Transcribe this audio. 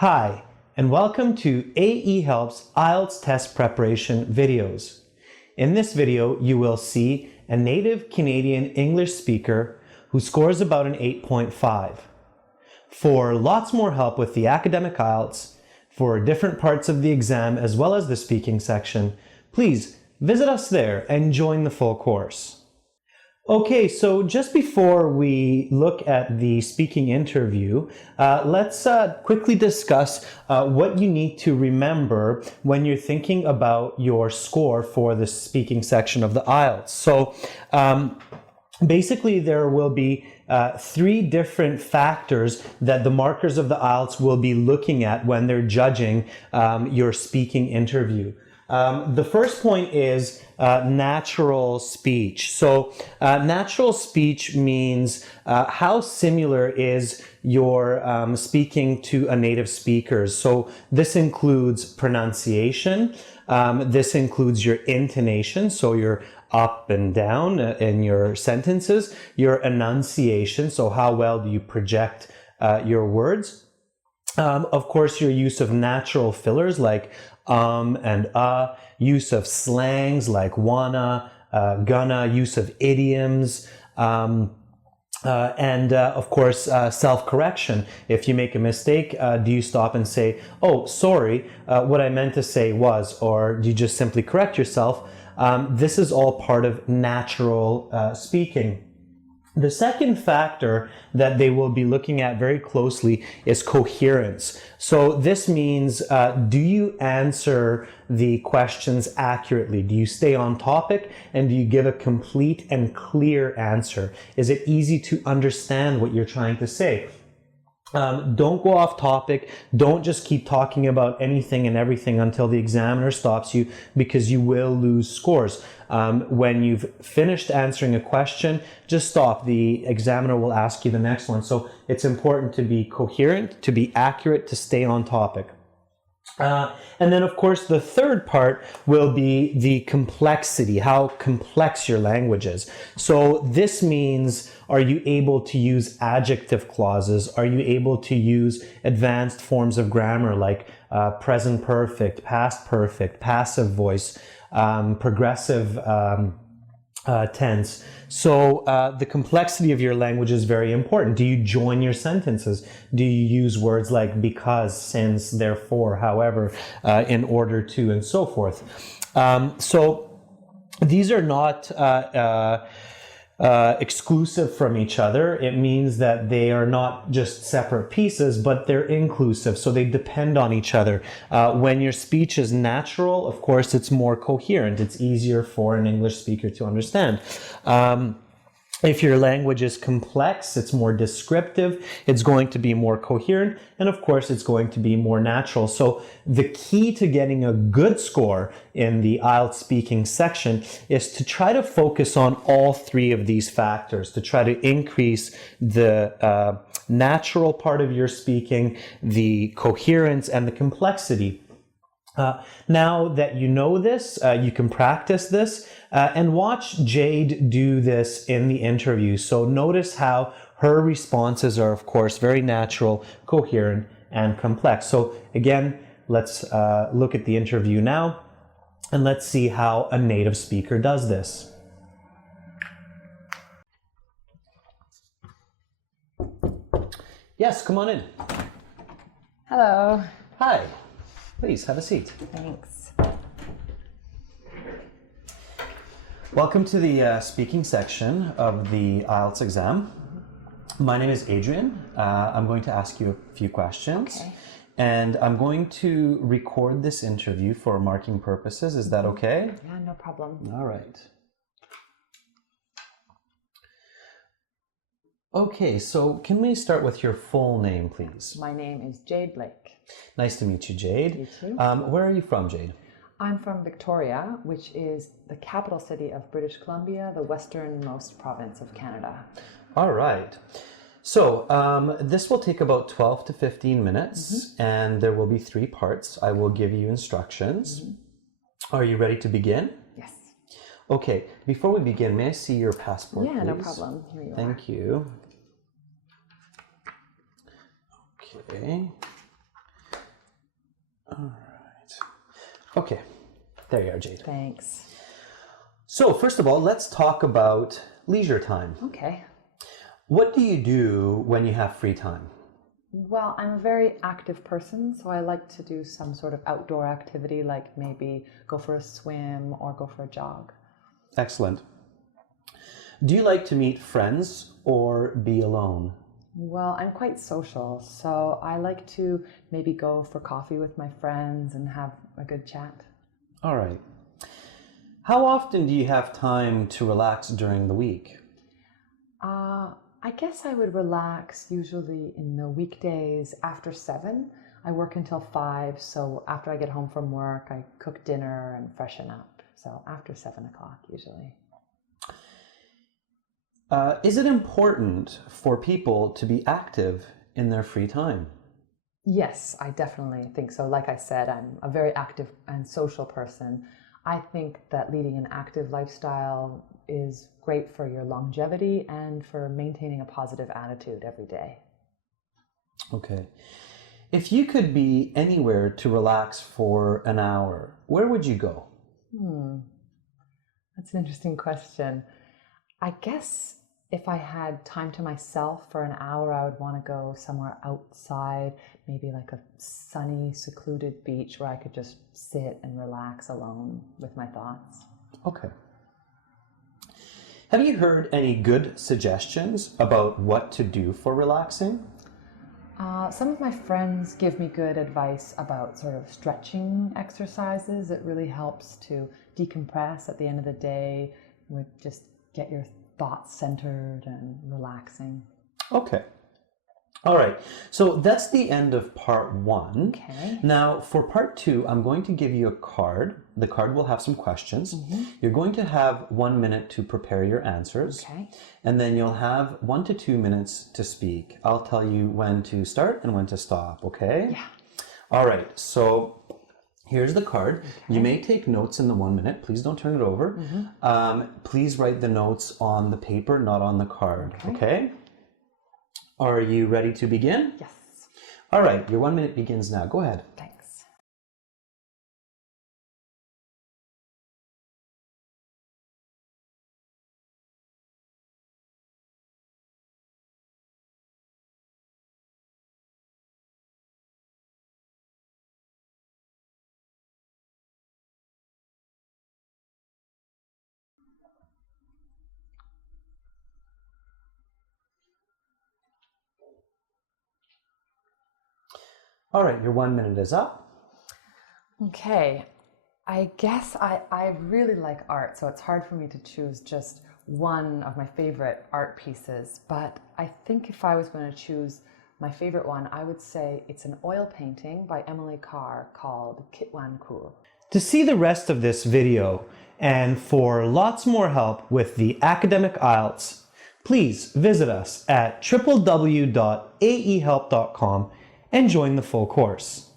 Hi, and welcome to AE Helps IELTS test preparation videos. In this video, you will see a native Canadian English speaker who scores about an 8.5. For lots more help with the academic IELTS, for different parts of the exam as well as the speaking section, please visit us there and join the full course. Okay, so just before we look at the speaking interview, let's quickly discuss what you need to remember when you're thinking about your score for the speaking section of the IELTS. So basically there will be three different factors that the markers of the IELTS will be looking at when they're judging your speaking interview. The first point is natural speech. So natural speech means how similar is your speaking to a native speaker's. So this includes pronunciation, this includes your intonation, so your up and down in your sentences, your enunciation, so how well do you project your words. Of course, your use of natural fillers like and use of slangs like wanna, gonna, use of idioms, and of course, self-correction. If you make a mistake, do you stop and say, oh, sorry, what I meant to say was, or do you just simply correct yourself? This is all part of natural speaking. The second factor that they will be looking at very closely is coherence. So this means, do you answer the questions accurately? Do you stay on topic and do you give a complete and clear answer? Is it easy to understand what you're trying to say? Don't go off topic. Don't just keep talking about anything and everything until the examiner stops you, because you will lose scores. When you've finished answering a question, just stop. The examiner will ask you the next one. So it's important to be coherent, to be accurate, to stay on topic. And then, of course, the third part will be the complexity, how complex your language is. So this means, are you able to use adjective clauses? Are you able to use advanced forms of grammar like present perfect, past perfect, passive voice, progressive tense? So the complexity of your language is very important. Do you join your sentences? Do you use words like because, since, therefore, however, in order to, and so forth? So these are not exclusive from each other. It means that they are not just separate pieces, but they're inclusive, so they depend on each other. When your speech is natural, of course, it's more coherent. It's easier for an English speaker to understand. If your language is complex, it's more descriptive, it's going to be more coherent, and of course, it's going to be more natural. So the key to getting a good score in the IELTS speaking section is to try to focus on all three of these factors, to try to increase the natural part of your speaking, the coherence, and the complexity. Now that you know this, you can practice this and watch Jade do this in the interview. So notice how her responses are, of course, very natural, coherent, and complex. So again, let's look at the interview now, and let's see how a native speaker does this. Yes, come on in. Hello. Hi. Please have a seat. Thanks. Welcome to the speaking section of the IELTS exam. My name is Adrian. I'm going to ask you a few questions. Okay. And I'm going to record this interview for marking purposes. Is that okay? Yeah, no problem. All right. Okay, so can we start with your full name, please? My name is Jade Blake. Nice to meet you, Jade. You too. Where are you from, Jade? I'm from Victoria, which is the capital city of British Columbia, the westernmost province of Canada. All right. So this will take about 12 to 15 minutes, and there will be three parts. I will give you instructions. Are you ready to begin? Yes. Okay, before we begin, may I see your passport, Yeah, please? no problem. Here you are. Thank you. Okay. All right. Okay. There you are, Jade. Thanks. So first of all, let's talk about leisure time. Okay. What do you do when you have free time? Well, I'm a very active person, so I like to do some sort of outdoor activity, like maybe go for a swim or go for a jog. Excellent. Do you like to meet friends or be alone? Well, I'm quite social, so I like to maybe go for coffee with my friends and have a good chat. All right. How often do you have time to relax during the week? I guess I would relax usually in the weekdays after 7. I work until 5, so after I get home from work, I cook dinner and freshen up. So after 7 o'clock usually. Is it important for people to be active in their free time? Yes, I definitely think so. Like I said, I'm a very active and social person. I think that leading an active lifestyle is great for your longevity and for maintaining a positive attitude every day. Okay. If you could be anywhere to relax for an hour, where would you go? That's an interesting question. I guess if I had time to myself for an hour, I would want to go somewhere outside, maybe like a sunny, secluded beach where I could just sit and relax alone with my thoughts. Okay. Have you heard any good suggestions about what to do for relaxing? Some of my friends give me good advice about sort of stretching exercises. It really helps to decompress at the end of the day, with just get your thoughts centered and relaxing. Okay. All right. So that's the end of part 1. Okay. Now, for part 2, I'm going to give you a card. The card will have some questions. You're going to have 1 minute to prepare your answers. Okay. And then you'll have 1 to 2 minutes to speak. I'll tell you when to start and when to stop, okay? Yeah. All right. So here's the card. You may take notes in the 1 minute. Please don't turn it over. Please write the notes on the paper, not on the card, okay? Are you ready to begin? Yes. All right, your 1 minute begins now. Go ahead. Thanks. All right, your 1 minute is up. Okay. I guess I really like art, so it's hard for me to choose just one of my favorite art pieces. But I think if I was going to choose my favorite one, I would say it's an oil painting by Emily Carr called Kitwan Kur. To see the rest of this video and for lots more help with the academic IELTS, please visit us at www.aehelp.com and join the full course.